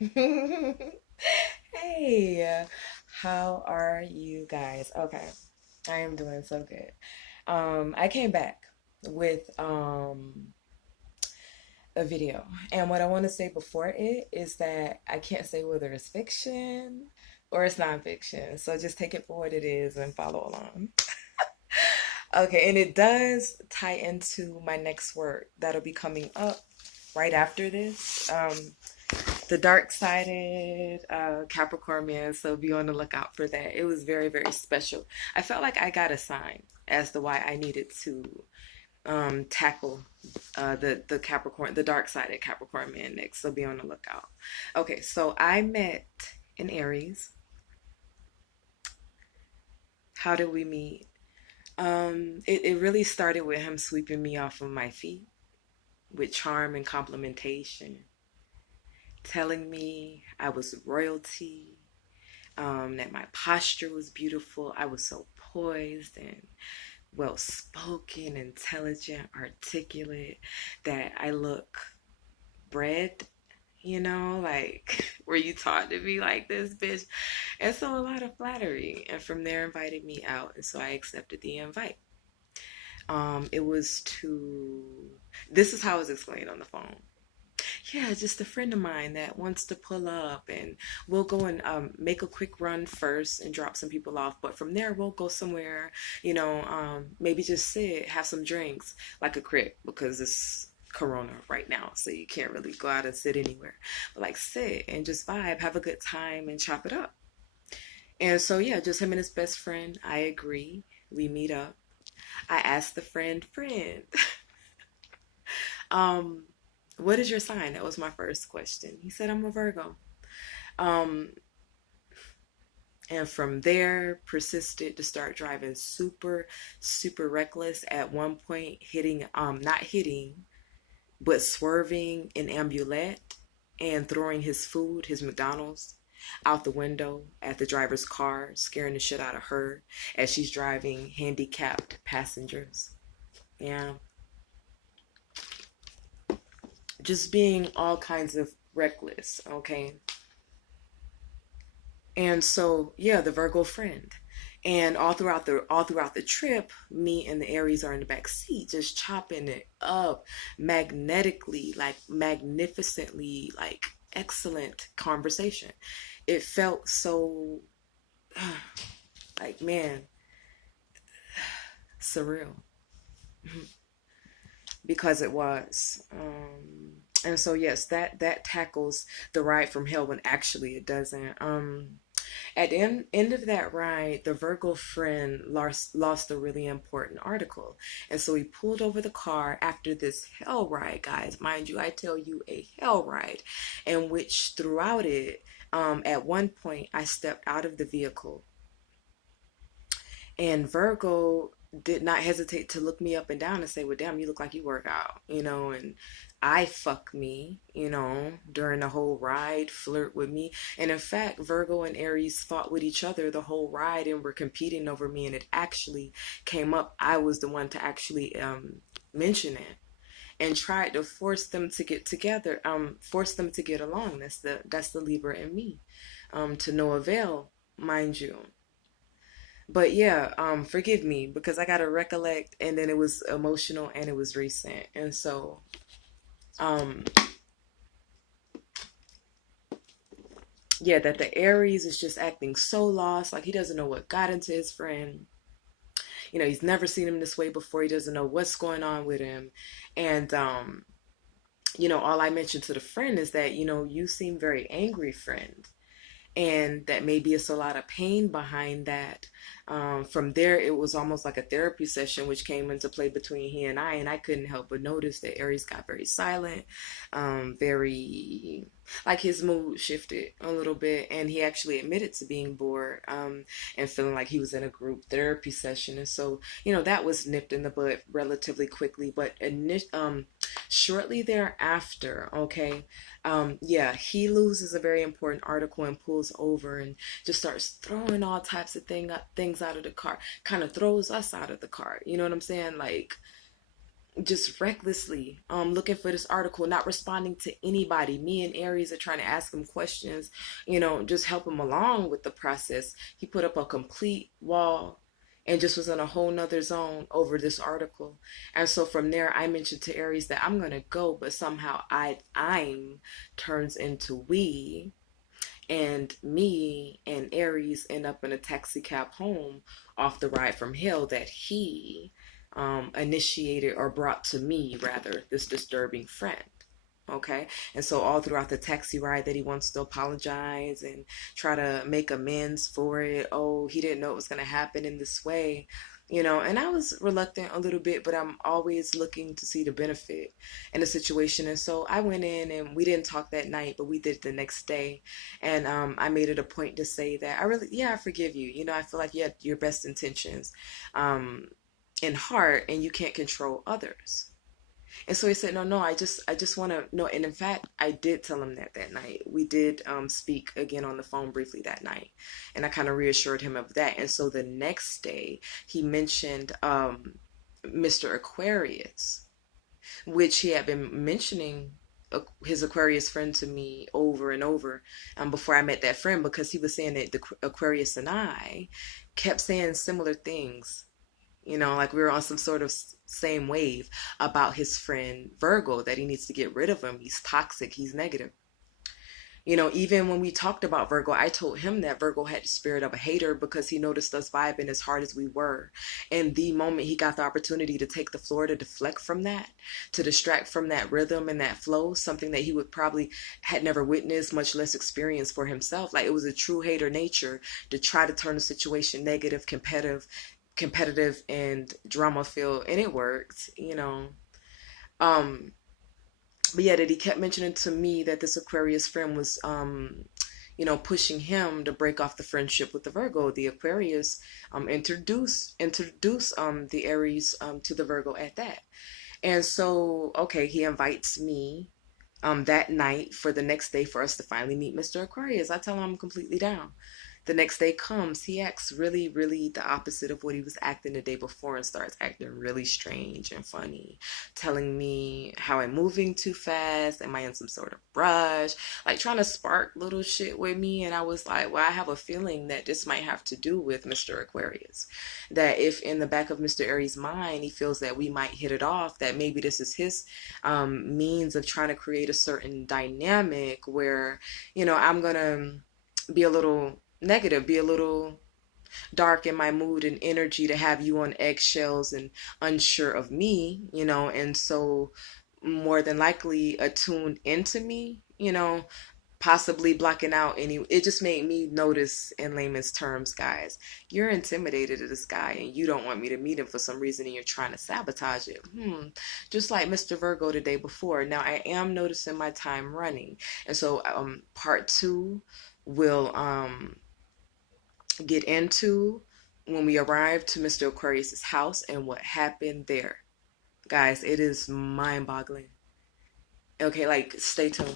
Hey, how are you guys? Okay, I am doing so good. I came back with a video, and what I want to say before it is that I can't say whether it's fiction or it's nonfiction, so just take it for what it is and follow along. Okay, and it does tie into my next work that'll be coming up right after this. The dark-sided Capricorn man, so be on the lookout for that. It was very, very special. I felt like I got a sign as to why I needed to tackle the Capricorn, the dark-sided Capricorn man next. So be on the lookout. Okay, so I met in Aries. How did we meet? It really started with him sweeping me off of my feet with charm and complimentation, telling me I was royalty, that my posture was beautiful. I was so poised and well spoken, intelligent, articulate, that I look bred, like were you taught to be like this, bitch? And so a lot of flattery. And from there invited me out. And so I accepted the invite. It was to this is how it was explained on the phone. Yeah, just a friend of mine that wants to pull up, and we'll go and make a quick run first and drop some people off. But from there, we'll go somewhere, maybe just sit, have some drinks, like a crib, because it's Corona right now, so you can't really go out and sit anywhere. But like sit and just vibe, have a good time, and chop it up. And so, yeah, just him and his best friend. I agree. We meet up. I asked the friend, um, what is your sign? That was my first question. He said, I'm a Virgo. Um, and from there, persisted to start driving super, super reckless. At one point, not hitting, but swerving an ambulette and throwing his food, his McDonald's, out the window at the driver's car, scaring the shit out of her as she's driving handicapped passengers. Yeah, just being all kinds of reckless, okay? And so, yeah, the Virgo friend. And all throughout the trip, me and the Aries are in the back seat, just chopping it up magnetically, like magnificently, like excellent conversation. It felt so like, man, surreal. Because it was. And so yes, that tackles the ride from hell when actually it doesn't. At the end of that ride, the Virgo friend lost a really important article. And so he pulled over the car after this hell ride, guys. Mind you, I tell you, a hell ride, in which throughout it, at one point, I stepped out of the vehicle, and Virgo did not hesitate to look me up and down and say, well, damn, you look like you work out, and I fuck me, during the whole ride, flirt with me. And in fact, Virgo and Aries fought with each other the whole ride and were competing over me. And it actually came up. I was the one to actually mention it and tried to force them to get together, force them to get along. That's the Libra in me, to no avail, mind you. But yeah, forgive me because I gotta recollect, and then it was emotional and it was recent, and so, um, yeah, that the Aries is just acting so lost, like he doesn't know what got into his friend. He's never seen him this way before. He doesn't know what's going on with him, and all I mentioned to the friend is that you seem very angry, friend, and that maybe it's a lot of pain behind that. From there, it was almost like a therapy session, which came into play between he and I couldn't help but notice that Aries got very silent, very like his mood shifted a little bit, and he actually admitted to being bored, and feeling like he was in a group therapy session, and so that was nipped in the bud relatively quickly, but shortly thereafter, okay, yeah, he loses a very important article and pulls over and just starts throwing all types of things out of the car. Kind of throws us out of the car. You know what I'm saying? Like, just recklessly looking for this article, not responding to anybody. Me and Aries are trying to ask him questions, just help him along with the process. He put up a complete wall and just was in a whole nother zone over this article. And so from there I mentioned to Aries that I'm gonna go, but somehow I'm turns into we, and me and Aries end up in a taxi cab home off the ride from hell that he initiated, or brought to me rather, this disturbing friend. Okay. And so all throughout the taxi ride that he wants to apologize and try to make amends for it. Oh, he didn't know it was going to happen in this way. And I was reluctant a little bit, but I'm always looking to see the benefit in the situation. And so I went in and we didn't talk that night, but we did the next day. And I made it a point to say that I forgive you. I feel like you had your best intentions in heart, and you can't control others. And so he said, no, no, I just want to know. And in fact, I did tell him that night. We did speak again on the phone briefly that night. And I kind of reassured him of that. And so the next day, he mentioned Mr. Aquarius, which he had been mentioning his Aquarius friend to me over and over before I met that friend, because he was saying that the Aquarius and I kept saying similar things, like we were on some sort of same wave about his friend Virgo, that he needs to get rid of him. He's toxic, he's negative. Even when we talked about Virgo, I told him that Virgo had the spirit of a hater because he noticed us vibing as hard as we were. And the moment he got the opportunity to take the floor to deflect from that, to distract from that rhythm and that flow, something that he would probably had never witnessed, much less experienced for himself. Like, it was a true hater nature to try to turn the situation negative, competitive and drama filled, and it worked. um but yeah, that he kept mentioning to me that this Aquarius friend was pushing him to break off the friendship with the Virgo. The Aquarius introduce the Aries to the Virgo at that. And so, okay, he invites me that night for the next day for us to finally meet Mr. Aquarius. I tell him I'm completely down. The next day comes, he acts really, really the opposite of what he was acting the day before, and starts acting really strange and funny, telling me how I'm moving too fast, am I in some sort of rush, like trying to spark little shit with me. And I was like, well, I have a feeling that this might have to do with Mr. Aquarius. That if in the back of Mr. Aries' mind, he feels that we might hit it off, that maybe this is his means of trying to create a certain dynamic where, I'm going to be a little negative, be a little dark in my mood and energy, to have you on eggshells and unsure of me. And so more than likely attuned into me, possibly blocking out any. It just made me notice, in layman's terms, guys, you're intimidated of this guy and you don't want me to meet him for some reason, and you're trying to sabotage it. Just like Mr. Virgo the day before. Now I am noticing my time running, and so part two will get into when we arrive to Mr. Aquarius's house and what happened there. Guys, it is mind-boggling. Okay, like, stay tuned.